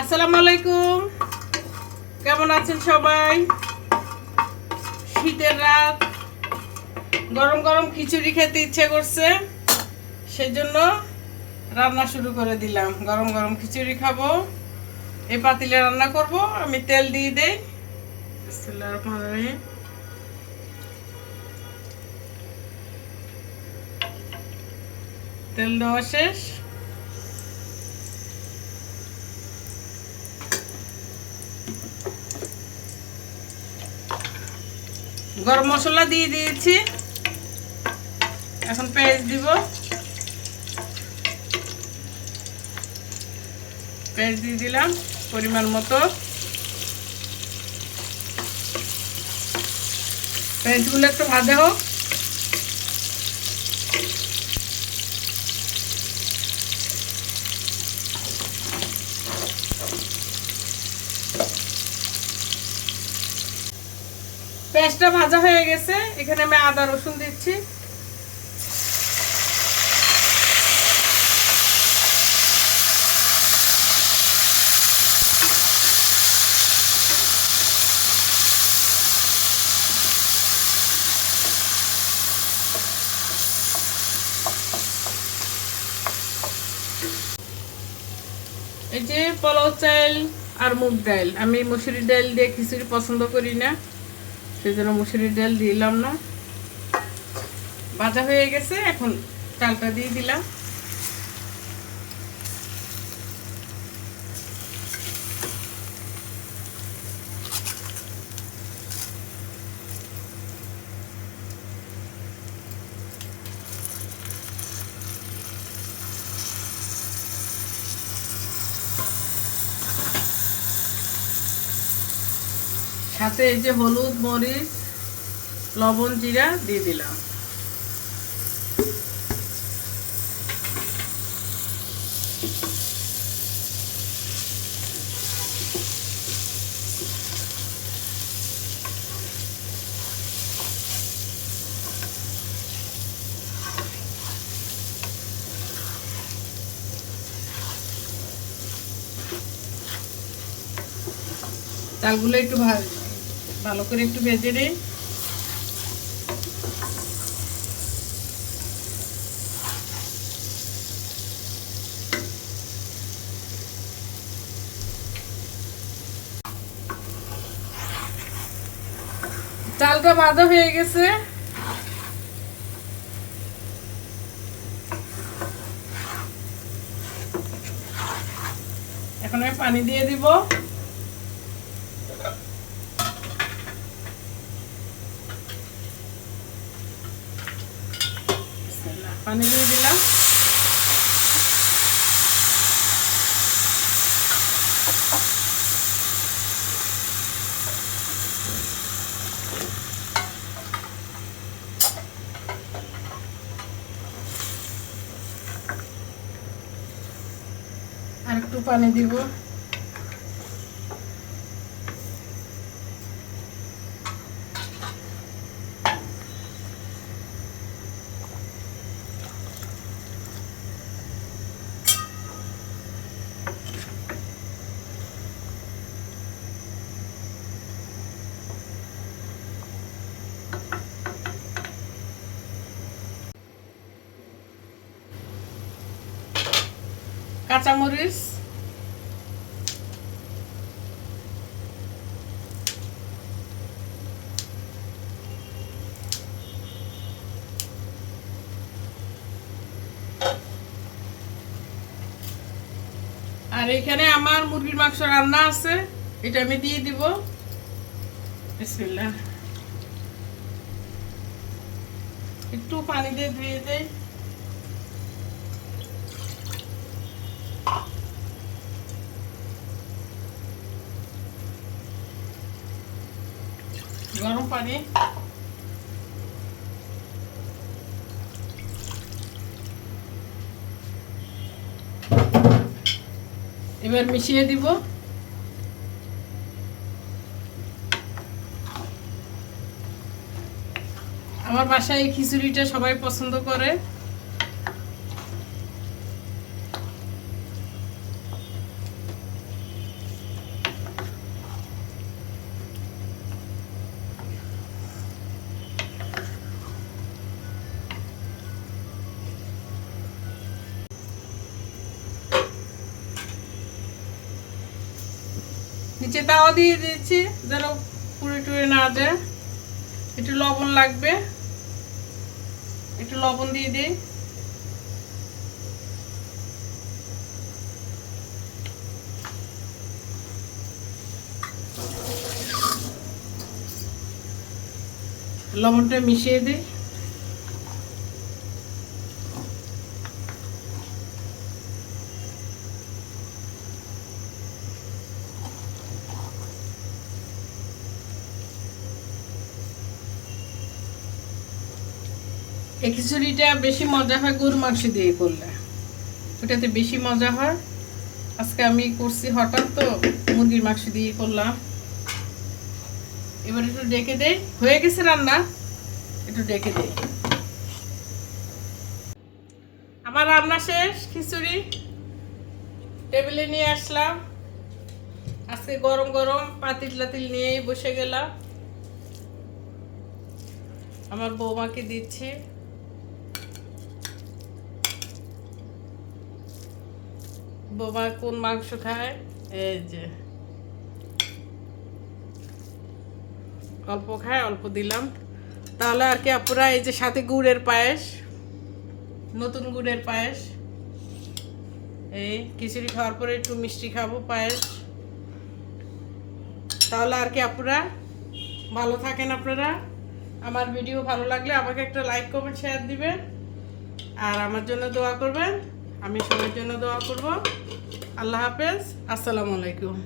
আসসালামু আলাইকুম। কেমন আছেন সবাই? শীতের রাত, গরম গরম খিচুড়ি খেতে ইচ্ছে করছে, সেজন্য রান্না শুরু করে দিলাম। গরম গরম খিচুড়ি খাবো, এই পাতিলে রান্না করব। আমি তেল দিয়ে দেই। বিসমিল্লাহির রহমানির রহিম। তেল দেওয়া শেষ। গরম মশলা দিয়ে দিয়েছি, এখন পেঁয়াজ দিব। পেঁয়াজ দিয়ে দিলাম পরিমাণ মতো। পেঁয়াজগুলো একটু ভাজা হোক। পেঁয়াজটা ভাজা হয়ে গেছে, এখানে আমি আদা রসুন দিচ্ছি। এই যে পোলাও চাল আর মুগ ডাল, আমি মসুরি ডাল দিয়ে খিচুড়ি পছন্দ করি না, সেজন্য মসুরি ডাল দিলাম না। ভাজা হয়ে গেছে, এখন চালটা দিয়ে দিলাম। সাথে এই যে হলুদ, মরিচ, লবণ, জিরা দিয়ে দিলাম। চালগুলো একটু ভালো করে একটু ভেজে নিই। চালটা ভাজা হয়ে গেছে, এখন আমি পানি দিয়ে দিব। পানি দিয়ে দিলাম। আর একটু পানি দিব। কাঁচামরিচ, আর এখানে আমার মুরগির মাংস রান্না আছে, এটা আমি দিয়ে দিব। বিসমিল্লাহ। একটু পানি দিয়ে ধুয়ে দেই। গরম পানি। এবার মিশিয়ে দিব। আমার বাসায় এই খিচুড়িটা সবাই পছন্দ করে। নিচে তাওয়া দিয়ে দিয়েছি যেন পুড়ে টুড়ে না যায়। একটু লবণ লাগবে, একটু লবণ দিয়ে দিই। লবণটা মিশিয়ে দিই। এই খিচুড়িটা বেশি মজা হয় গরুর মাংস দিয়ে করলে, ওটাতে বেশি মজা হয়। আজকে আমি করছি হঠাৎ তো মুরগির মাংস দিয়ে করলাম। এবার একটু ডেকে দেই, হয়ে গেছে রান্না, একটু ডেকে দেই। আমার রান্না শেষ, খিচুড়ি টেবিলে নিয়ে আসলাম। আজকে গরম গরম পাতিল টাতিল নিয়েই বসে গেলাম। আমার বৌমাকে দিচ্ছি। বৌমা কোন মাংস খায়, এই যে অল্প খায়, অল্প দিলাম। তাহলে আর কি আপুরা, এই যে সাথে গুড়ের পায়েস, নতুন গুড়ের পায়েস। এই খিচুড়ি খাওয়ার পরে একটু মিষ্টি খাবো, পায়েস। তাহলে আর কি আপুরা, ভালো থাকেন আপনারা। আমার ভিডিও ভালো লাগলে আমাকে একটা লাইক কমেন্ট শেয়ার দিবেন, আর আমার জন্য দোয়া করবেন। আমি সবার জন্য দোয়া করব। আল্লাহ হাফেজ, আসসালামু আলাইকুম।